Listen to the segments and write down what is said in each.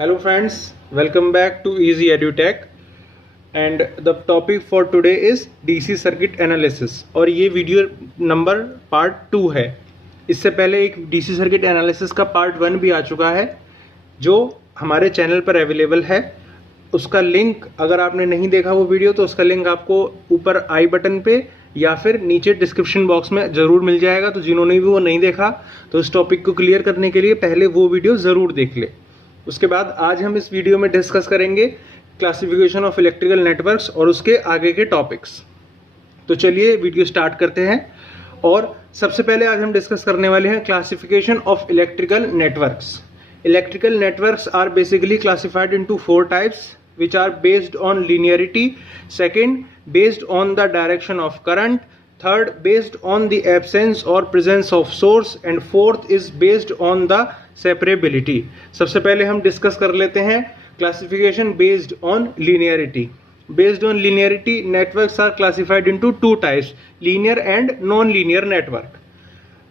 Hello friends, welcome back to Easy EduTech and the topic for today is DC circuit analysis और ये video number part 2 है। इससे पहले एक DC circuit analysis का part 1 भी आ चुका है जो हमारे चैनल पर अवेलेबल है। उसका लिंक अगर आपने नहीं देखा वो वीडियो तो उसका लिंक आपको ऊपर आई बटन पे या फिर नीचे डिस्क्रिप्शन बॉक्स में ज़रूर मिल जाएगा। तो जिन्होंने भी वो नहीं देखा तो इस टॉपिक को क्लियर करने के लिए पहले वो वीडियो ज़रूर देख ले। उसके बाद आज हम इस वीडियो में डिस्कस करेंगे क्लासिफिकेशन ऑफ इलेक्ट्रिकल नेटवर्क्स और उसके आगे के टॉपिक्स। तो चलिए वीडियो स्टार्ट करते हैं। और सबसे पहले आज हम डिस्कस करने वाले हैं classification of electrical networks. Electrical networks are basically classified into 4 types which are based on linearity, second based on the direction of current, third based on the absence or presence of source, and fourth is based on the separability. सबसे पहले हम discuss कर लेते हैं classification based on linearity. Based on linearity, networks are classified into 2 types, linear and non-linear network.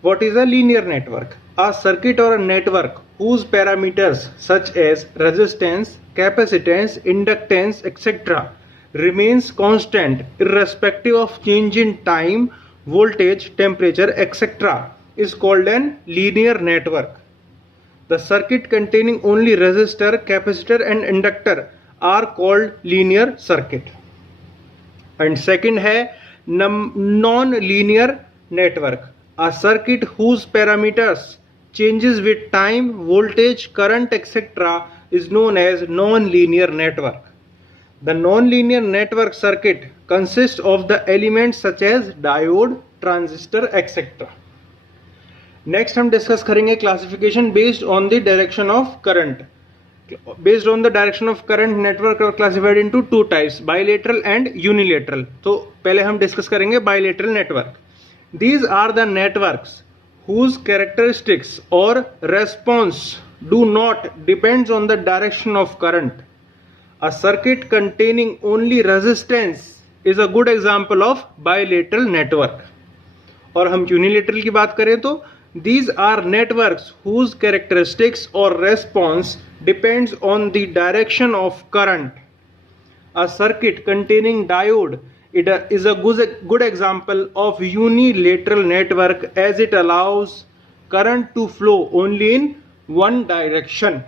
What is a linear network? A circuit or a network whose parameters such as resistance, capacitance, inductance, etc. remains constant irrespective of change in time, voltage, temperature, etc. is called an linear network. The circuit containing only resistor, capacitor and inductor are called linear circuit. And second है non-linear network. A circuit whose parameters changes with time, voltage, current, etc. is known as non-linear network. The non-linear network circuit consists of the elements such as diode, transistor, etc. Next हम discuss करेंगे classification based on the direction of current. Based on the direction of current, network are classified into 2 types, bilateral and unilateral. तो पहले हम discuss करेंगे bilateral network. These are the networks whose characteristics or response do not depends on the direction of current. A circuit containing only resistance is a good example of bilateral network. और हम unilateral की बात करें तो these are networks whose characteristics or response depends on the direction of current. A circuit containing diode is a good example of unilateral network as it allows current to flow only in one direction.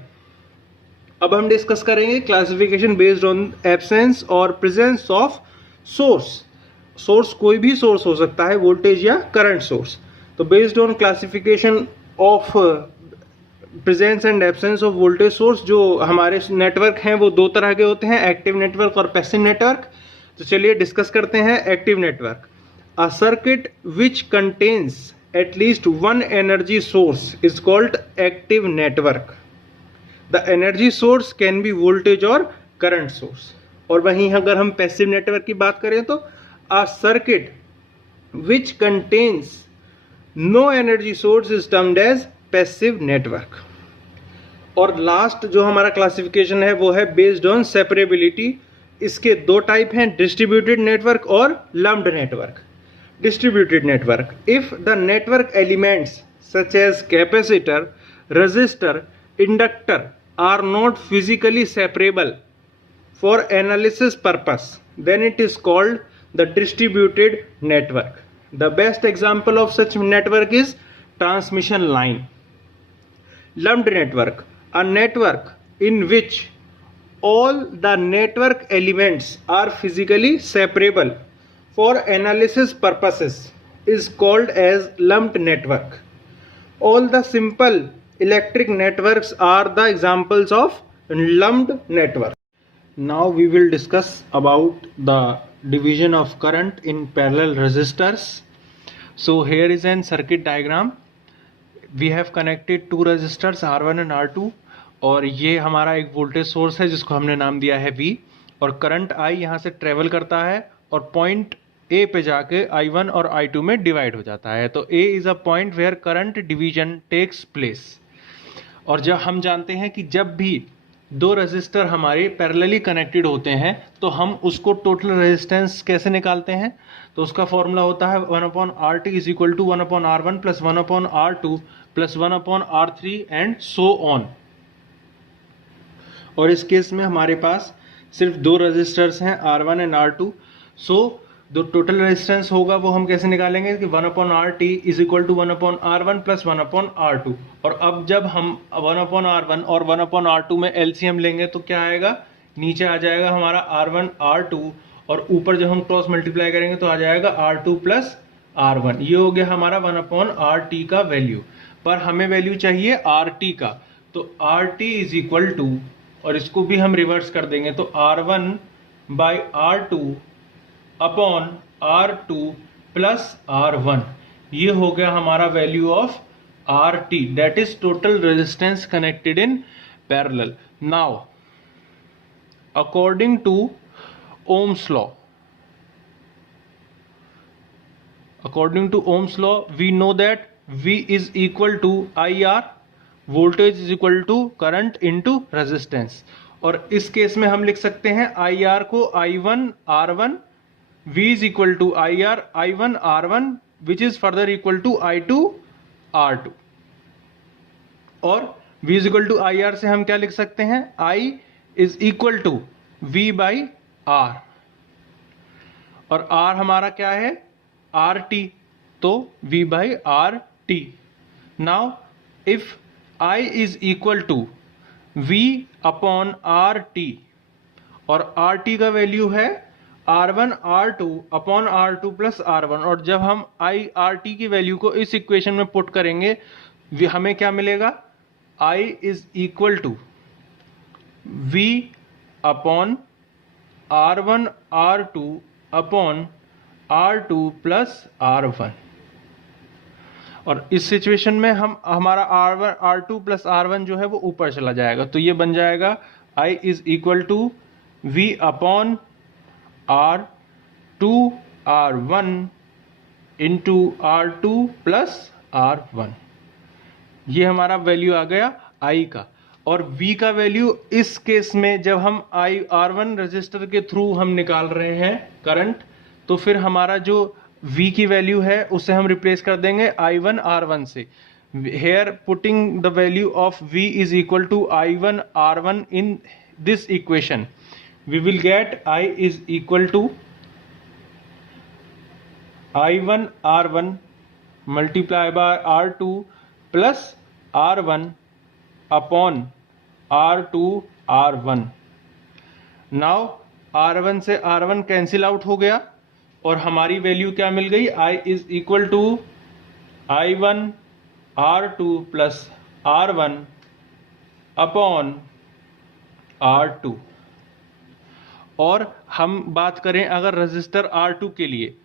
अब हम discuss करेंगे classification based on absence और presence of source. Source कोई भी source हो सकता है, voltage या करंट सोर्स. तो based on classification of presence and absence of voltage source, जो हमारे नेटवर्क हैं वो 2 तरह के होते हैं, एक्टिव नेटवर्क और पैसिव नेटवर्क. तो चलिए डिस्कस करते हैं active network. A circuit which contains at least one energy source is called active network. The energy source can be voltage और करंट सोर्स. और वहीं अगर हम पैसिव नेटवर्क की बात करें तो a circuit which contains no energy source is termed as passive network. और लास्ट जो हमारा क्लासिफिकेशन है वो है बेस्ड ऑन सेपरेबिलिटी. इसके 2 टाइप हैं, डिस्ट्रीब्यूटेड नेटवर्क और lumped network. Distributed network, if the network elements such as capacitor, resistor, inductor are not physically separable for analysis purpose, then it is called the distributed network. The best example of such network is transmission line. Lumped network, a network in which all the network elements are physically separable for analysis purposes, is called as lumped network. All the simple electric networks are the examples of lumped network. Now we will discuss about the division of current in parallel resistors. So here is an circuit diagram. We have connected 2 resistors R1 and R2 और ये हमारा एक voltage source है जिसको हमने नाम दिया है V. और करंट I यहाँ से ट्रेवल करता है और पॉइंट A पे जाके I1 और I2 में डिवाइड हो जाता है. तो A is a point where current division takes place. और जब हम जानते हैं कि जब भी 2 रेजिस्टर हमारे पैरेलली कनेक्टेड होते हैं तो हम उसको टोटल रेजिस्टेंस कैसे निकालते हैं. तो उसका फॉर्मूला होता है 1/RT is equal to 1/R1 plus 1/R2 plus 1/R3 and so on. और इस केस में हमारे पास सिर्फ दो रजिस्टर्स हैं R1 एंड R2। सो जो टोटल रेजिस्टेंस होगा वो हम कैसे निकालेंगे कि 1/RT is equal to 1/R1 plus 1/R2। और अब जब हम 1/R1 और 1/R2 में LCM लेंगे तो क्या आएगा, नीचे आ जाएगा हमारा R1 R2 और ऊपर जब हम क्रॉस मल्टीप्लाई करेंगे तो आ जाएगा R2 प्लस R1। ये हो गया हमारा 1/RT का वैल्यू। पर हमें वैल्यू चाहिए RT का, तो RT इज इक्वल टू, और इसको भी हम रिवर्स कर देंगे तो R1 by R2 upon R2 plus R1। ये हो गया हमारा value of RT, that is total resistance connected in parallel. Now according to Ohm's law, according to Ohm's law we know that V is equal to IR, voltage is equal to current into resistance। और इस case में हम लिख सकते हैं IR को I1 R1, V is equal to IR I1 R1 which is further equal to I2 R2। और V is equal to IR से हम क्या लिख सकते हैं, I is equal to V by R, और R हमारा क्या है RT, तो V by RT। Now if I is equal to V upon RT और RT का वैल्यू है R1 R2 upon R2 plus R1, और जब हम RT की वैल्यू को इस इक्वेशन में पुट करेंगे हमें क्या मिलेगा, I is equal to V upon R1 R2 upon R2 plus R1। और इस सिचुएशन में हम हमारा R1 R2 प्लस R1 जो है वो ऊपर चला जाएगा, तो ये बन जाएगा I is equal to V upon R2 R1 into R2 plus R1। ये हमारा वैल्यू आ गया I का। और V का वैल्यू इस केस में जब हम R1 रजिस्टर के थ्रू हम निकाल रहे हैं करंट, तो फिर हमारा जो V की वैल्यू है उसे हम रिप्लेस कर देंगे I1 R1 से। Here putting the value of V is equal to I1 R1 in this equation, we will get I is equal to I1 R1 multiply by R2 plus R1 upon R2 R1। Now R1 से R1 cancel out हो गया और हमारी value क्या मिल गई, I is equal to I1 R2 plus R1 upon R2। और हम बात करें अगर रजिस्टर R2 के लिए,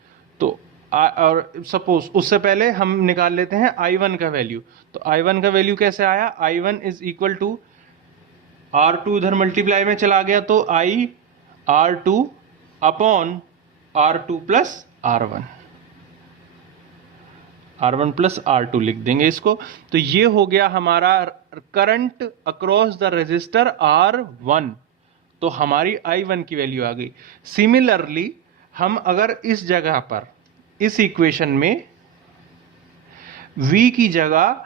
तो और सपोज उससे पहले हम निकाल लेते हैं I1 का वैल्यू। तो I1 का वैल्यू कैसे आया, I1 is equal to R2 इधर मल्टीप्लाई में चला गया तो I R2 upon R2 plus R1, R1 plus R2 लिख देंगे इसको। तो ये हो गया हमारा current across the resistor R1, तो हमारी I1 की वैल्यू आ गई। सिमिलरली हम अगर इस जगह पर इस इक्वेशन में V की जगह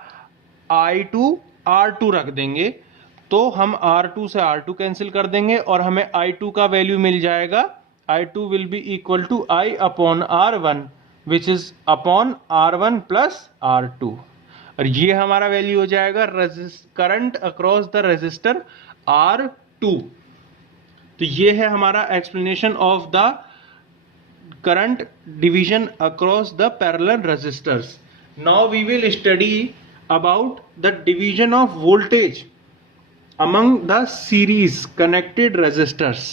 I2 R2 रख देंगे तो हम R2 से R2 कैंसिल कर देंगे और हमें I2 का वैल्यू मिल जाएगा, I2 will be equal to I upon R1 which is upon R1 plus R2, और ये हमारा वैल्यू हो जाएगा current across the resistor R2। तो ये है हमारा explanation of the current division across the parallel resistors। Now we will study about the division of voltage among the series connected resistors।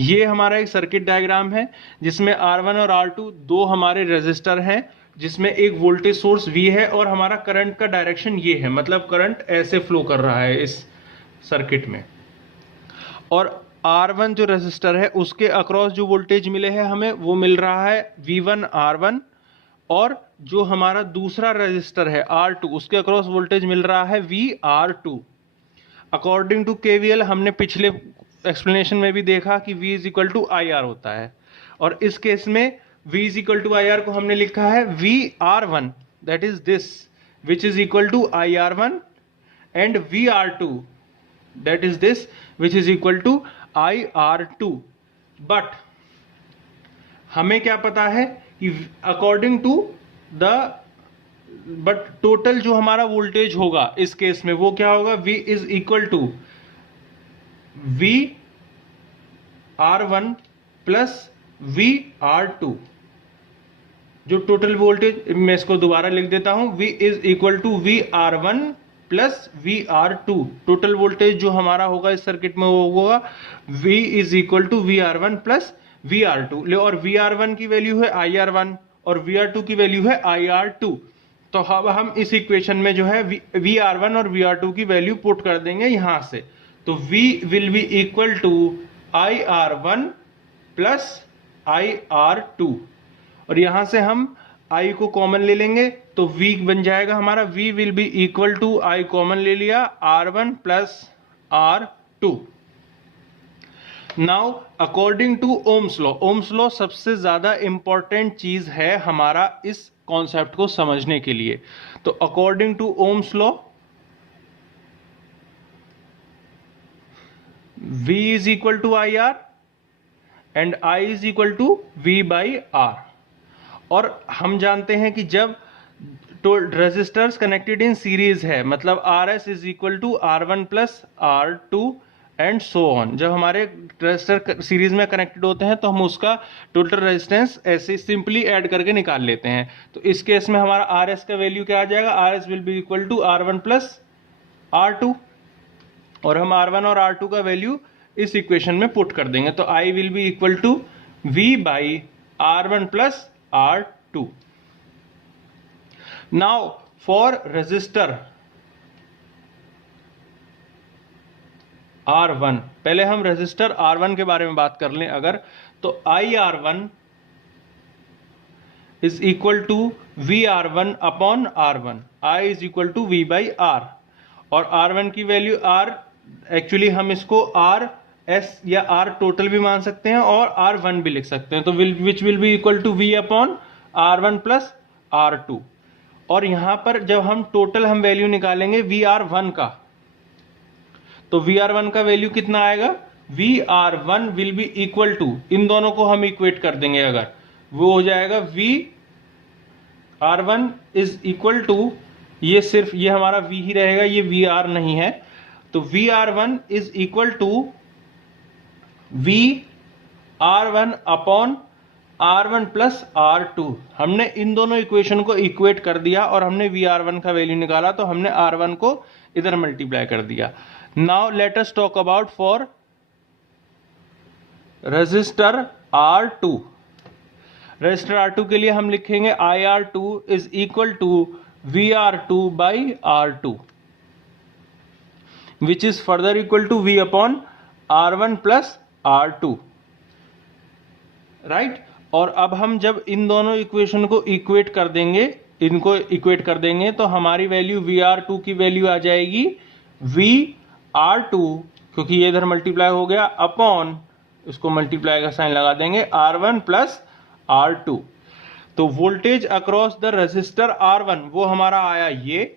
ये हमारा एक सर्किट डायग्राम है जिसमें R1 और R2 दो हमारे रेजिस्टर हैं, जिसमें एक वोल्टेज सोर्स V है और हमारा करंट का डायरेक्शन ये है, मतलब करंट ऐसे फ्लो कर रहा है इस सर्किट में। और R1 जो रेजिस्टर है उसके अक्रॉस जो वोल्टेज मिले हैं हमें वो मिल रहा है V1 R1, और जो हमारा दूसरा रेजिस्टर है R2 उसके अक्रॉस वोल्टेज मिल रहा है VR2। अकॉर्डिंग टू KVL हमने पिछले एक्सप्लेनेशन में भी देखा कि V is equal to IR होता है, और इस केस में V is equal to IR को हमने लिखा है VR1 that is this which is equal to IR1 and VR2 that is this, which is equal to IR2. But हमें क्या पता है कि according to the but total जो हमारा वोल्टेज होगा इस केस में वो क्या होगा, V is equal to VR1 plus VR2. जो टोटल वोल्टेज, मैं इसको दोबारा लिख देता हूं, V is equal to VR1 plus VR2. Total voltage जो हमारा होगा इस सर्किट में वो होगा V is equal to VR1 plus VR2. और VR1 की वैल्यू है IR1 और VR2 की वैल्यू है IR2. तो अब हम इस इक्वेशन में जो है VR1 और VR2 की वैल्यू पुट कर देंगे यहां से. तो V will be equal to IR1 plus IR2 और यहां से हम I को कॉमन ले लेंगे तो V बन जाएगा हमारा, V will be equal to I common ले लिया R1 plus R2. Now according to Ohm's law, Ohm's law सबसे ज्यादा इंपॉर्टेंट चीज है हमारा इस कॉन्सेप्ट को समझने के लिए. तो according to Ohm's law V is equal to IR and I is equal to V by R. और हम जानते हैं कि जब रेजिस्टर्स कनेक्टेड इन सीरीज है, मतलब RS is equal to R1 plus R2 and so on. जब हमारे रेजिस्टर सीरीज में कनेक्टेड होते हैं तो हम उसका टोटल रेजिस्टेंस ऐसे सिंपली ऐड करके निकाल लेते हैं. तो इस केस में हमारा RS का वैल्यू क्या आ जाएगा, RS will be equal to R1 plus R2 और हम R1 और R2 का वैल्यू इस इक्वेशन में पुट कर देंगे. तो I will be equal to V by R1 plus R2. Now for resistor R1, पहले हम रेजिस्टर R1 के बारे में बात कर लें अगर, तो IR1 is equal to VR1 upon R1. I is equal to V by R और R1 की वैल्यू R, एक्चुअली हम इसको RS या R टोटल भी मान सकते हैं और R1 भी लिख सकते हैं. तो which will be equal to V upon R1 plus R2. और यहां पर जब हम टोटल हम वैल्यू निकालेंगे VR1 का, तो VR1 का वैल्यू कितना आएगा, VR1 will be equal to, इन दोनों को हम इक्वेट कर देंगे अगर, वो हो जाएगा VR1 इज इक्वल टू, ये सिर्फ ये हमारा V ही रहेगा, ये VR नहीं है. तो VR1 is equal to VR1 upon R1 plus R2. हमने इन दोनों इक्वेशन को इक्वेट कर दिया और हमने VR1 का वैल्यू निकाला तो हमने R1 को इधर मल्टीप्लाई कर दिया. Now let us talk about for resistor R2. Resistor R2 के लिए हम लिखेंगे IR2 is equal to VR2 by R2 which is further equal to V upon R1 plus R2. Right. और अब हम जब इन दोनों इक्वेशन को इक्वेट कर देंगे, इनको इक्वेट कर देंगे तो हमारी वैल्यू VR2 की वैल्यू आ जाएगी VR2, क्योंकि ये इधर मल्टीप्लाई हो गया, अपॉन इसको मल्टीप्लाई का साइन लगा देंगे R1 प्लस R2. तो voltage across the resistor R1 वो हमारा आया ये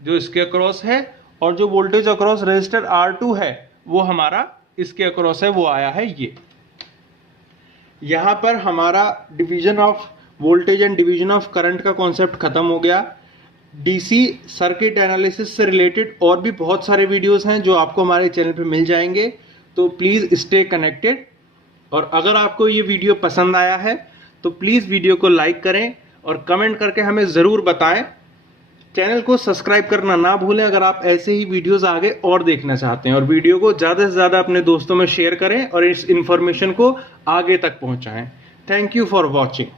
जो इसके अक्रॉस है, और जो वोल्टेज अक्रॉस रेजिस्टर R2 है वो हमारा इसके अक्रॉस है, वो आया है ये. यहां पर हमारा division of voltage and division of current का कॉन्सेप्ट खत्म हो गया. डीसी सर्किट एनालिसिस से रिलेटेड और भी बहुत सारे वीडियोस हैं जो आपको हमारे चैनल पे मिल जाएंगे, तो प्लीज़ स्टे कनेक्टेड. और अगर आपको ये वीडियो पसंद आया है तो प्लीज़ वीडियो को लाइक करें और कमेंट करके हमें ज़रूर बताएं. चैनल को सब्सक्राइब करना ना भूलें अगर आप ऐसे ही वीडियोस आगे और देखना चाहते हैं, और वीडियो को ज़्यादा से ज़्यादा अपने दोस्तों में शेयर करें और इस इंफॉर्मेशन को आगे तक पहुंचाएं. Thank you for watching.